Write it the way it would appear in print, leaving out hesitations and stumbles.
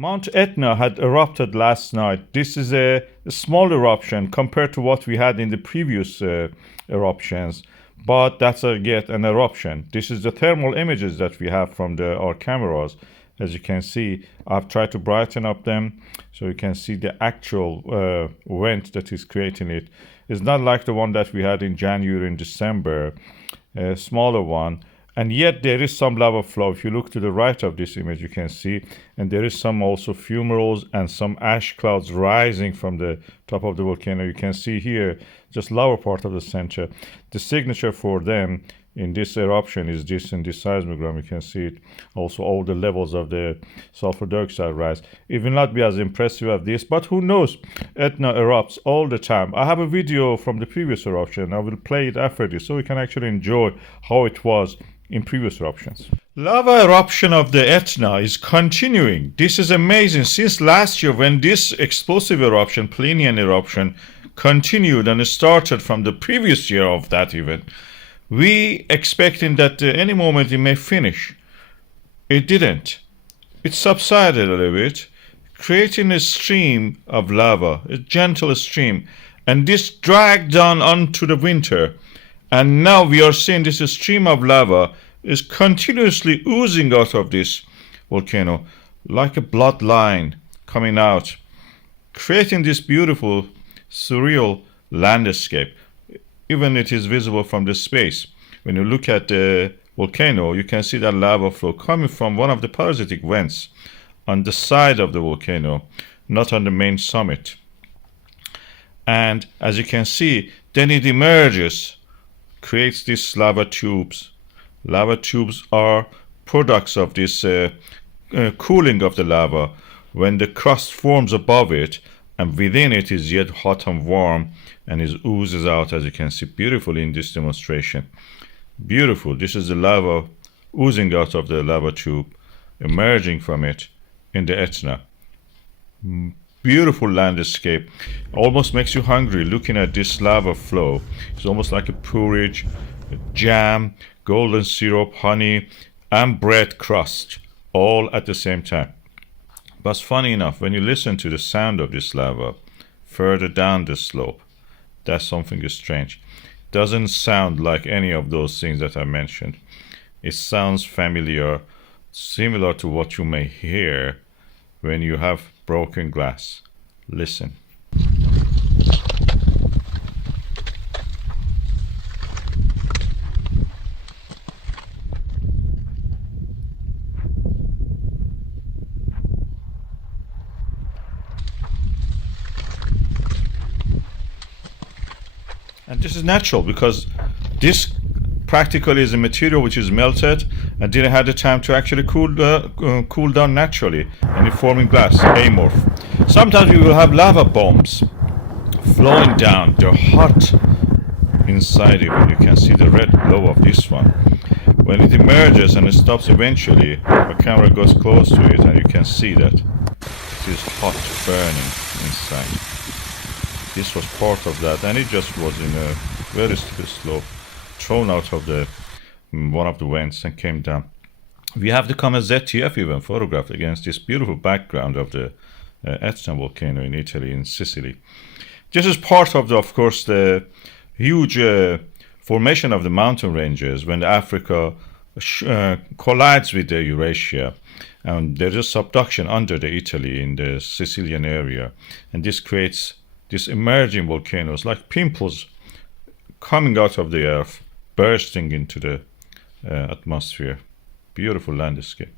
Mount Etna had erupted last night. This is a small eruption compared to what we had in the previous eruptions, but that's yet an eruption. This is the thermal images that we have from our cameras. As you can see, I've tried to brighten up them so you can see the actual vent that is creating it. It's not like the one that we had in January and December, a smaller one. And yet there is some lava flow. If you look to the right of this image, you can see, and there is some also fumaroles and some ash clouds rising from the top of the volcano. You can see here, just lower part of the center. The signature for them in this eruption is this in this seismogram. You can see it. Also, all the levels of the sulfur dioxide rise. It will not be as impressive as this, but who knows? Etna erupts all the time. I have a video from the previous eruption. I will play it after this so we can actually enjoy how it was in previous eruptions. Lava eruption of the Etna is continuing. This is amazing. Since last year, when this explosive eruption, Plinian eruption, continued and started from the previous year of that event, we expecting that any moment it may finish. It didn't. It subsided a little bit, creating a stream of lava, a gentle stream, and this dragged on onto the winter. And now we are seeing this stream of lava is continuously oozing out of this volcano like a bloodline coming out, creating this beautiful, surreal landscape. Even it is visible from the space. When you look at the volcano, you can see that lava flow coming from one of the parasitic vents on the side of the volcano, not on the main summit. And as you can see, then it emerges, creates these lava tubes. Lava tubes are products of this cooling of the lava when the crust forms above it and within it is yet hot and warm and it oozes out, as you can see beautifully in this demonstration. Beautiful. This is the lava oozing out of the lava tube, emerging from it in the Etna. Beautiful landscape. Almost makes you hungry looking at this lava flow. It's almost like a porridge, a jam, golden syrup, honey, and bread crust, all at the same time. But funny enough, when you listen to the sound of this lava further down the slope, that's something strange. It doesn't sound like any of those things that I mentioned. It sounds familiar, similar to what you may hear when you have broken glass. Listen. And this is natural because this practically is a material which is melted and didn't have the time to actually cool down naturally, and it forming glass, amorph. Sometimes we will have lava bombs flowing down. They're hot inside it. You can see the red glow of this one. When it emerges and it stops eventually, the camera goes close to it and you can see that it is hot, burning inside. This was part of that, and it just was in a very steep slope, thrown out of the one of the vents and came down. We have the comet ZTF even photographed against this beautiful background of the Etna volcano in Italy, in Sicily. This is part of course, the huge formation of the mountain ranges when Africa collides with the Eurasia. And there is a subduction under the Italy in the Sicilian area, and this creates these emerging volcanoes like pimples coming out of the earth, bursting into the atmosphere. Beautiful landscape.